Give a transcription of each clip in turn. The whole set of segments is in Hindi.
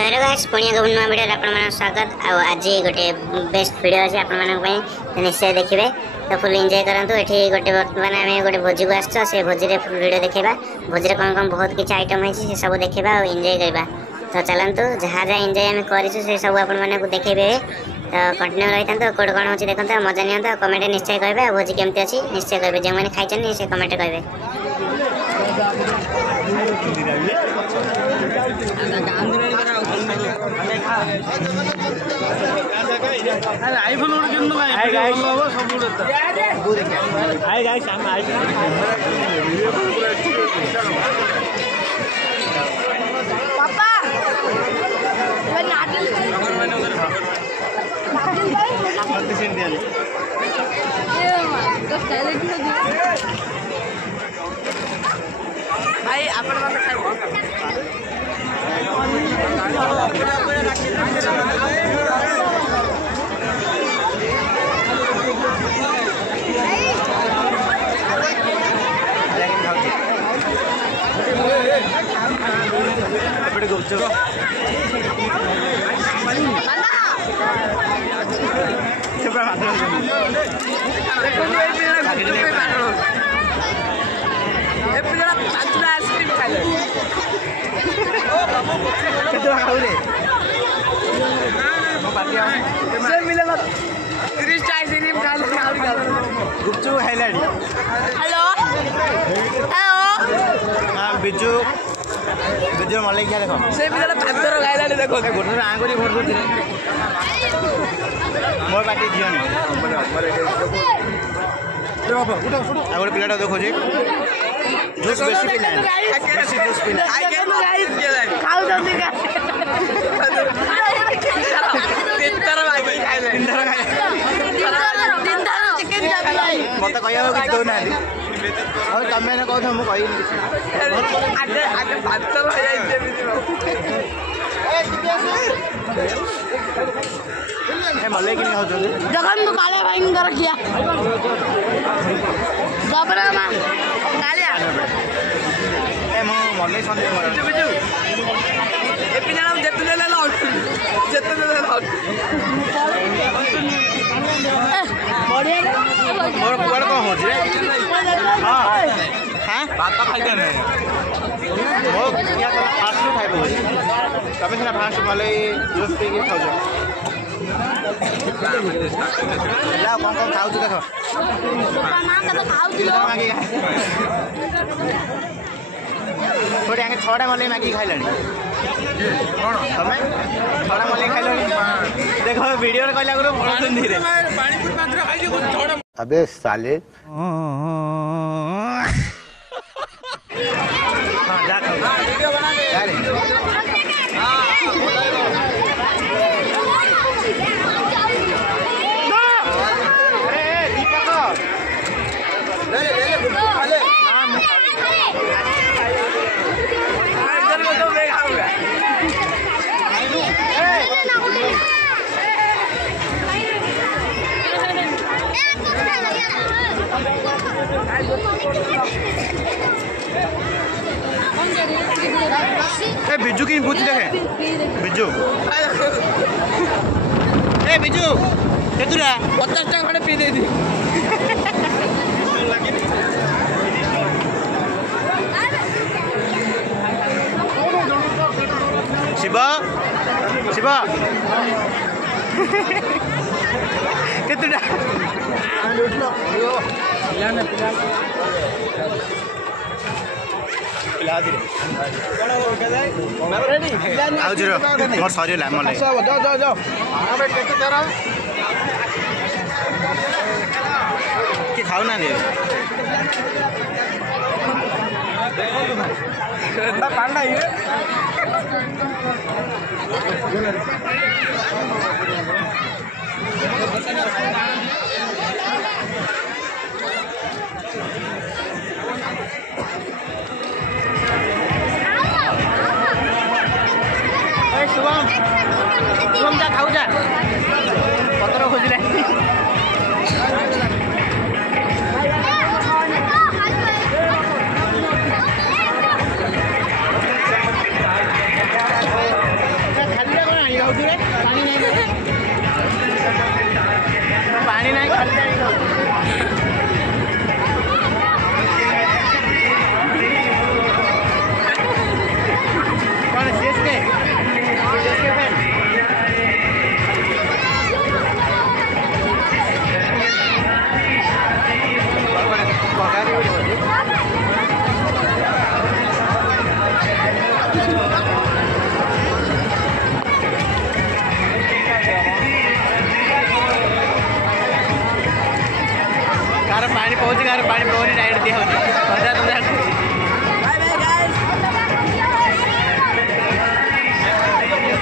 तो हेलो गाइस पुणी को नुआ वीडियो आपण मन स्वागत आज गोटे बेस्ट वीडियो अछि आपण मन पई निश्चय देखिबे तो फुल एंजॉय करंतु एठी गोटे वर्तमान आमे गोटे भोजी को आछो से भोजी रे फुल वीडियो देखिबा भोजी रे कोन कोन बहुत किछ आइटम है से सब देखिबा और एंजॉय करबा तो चलंतु जहा जहा एंजॉय हम करिसु से सब आपण मन को देखिबे तो कंटिन्यू रहितन तो कोड कोन होची देखंत मजा नियंत कमेंट निश्चय करबे भोजी केमते अछि निश्चय करबे जे माने खाइछन से कमेंट करबे आईफोन उड़ किन ना हाय गाइस सब उड़ता हाय गाइस हम पापा ये नाटक मत सीन दिया ये तो स्टाइल भाई आपण मन खाइबो एपटे गोचो सेपरा मात्र देखो ये पिला पांचटा आइसक्रीम खाइले केतो खाउले मो पातिया से मिलेला 30 टा आइसक्रीम खाइले गुपचुप खाइलाडी हेलो हां बिजू बिजू मलाई क्या देखो से मिलेला पांचर खाइलाडी देखो गोटर आंगुरी भर दो मोर पाटी दियो आगोटे पिलाटा देखो जी जूस बेसी पिना बेसी जूस पिना खाऊ जल्दी का तीन चिकन जाबी मत कहया कुछ दो ना और तमे ने कहथो मु कहि आगे आगे भातर हो जाई ए मले कि नहीं हो जल्दी जगन तो काले भाई कर किया जबरा मा कालिया ए मो मले संदे मरा बिजू ए पिना नाम जेतले ले लॉट जेतले ले लॉट बढ़िया मोर कुआर को हो जे हां हां भात खाइ दे मो क्या तो फास्ट फूड खाइबो तबे सिना फास्ट मले जूस पी के खाउ ला कौन कौन खाउ देखो ना का खाऊ दिलो थोड़े आगे छड़ा मले मैगी खाइलानी कौन तमे छड़ा मले खाइलानी देखो वीडियो रे कहला गुरो बड़ सुन धीरे पानी पूरी मात्रा खाइ जे छड़ा अबे साले हां जा वीडियो बना दे अरे दीपक ले इधर को तो मैं खाऊंगा ए बिजू की पूछ देखे बिजू ए बिजू केतुरा 50 टका खड़े पी दे दी शिवा शिवा केतुरा आउ जीरो मोर सरीला मले जाओ जाओ हमें केते तेरा कि खाऊ ना दे पांडा ये शुभम शुभम जा खाऊ जा पत्र खोजले कौन गाँव पानी पौनी डायरेक्ट दिया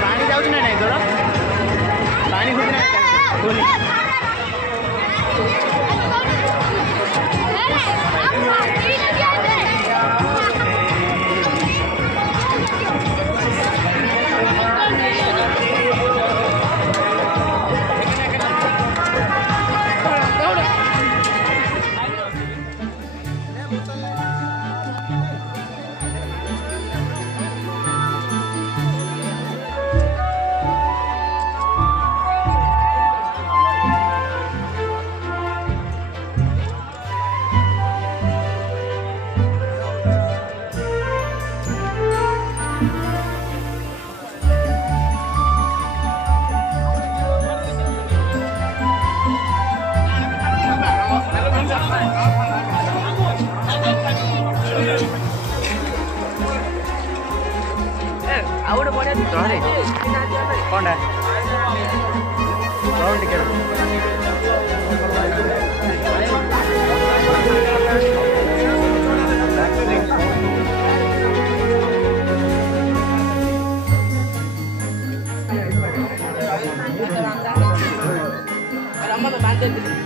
पानी जाऊँ ना नहीं तोर पानी खुद ना Vamos a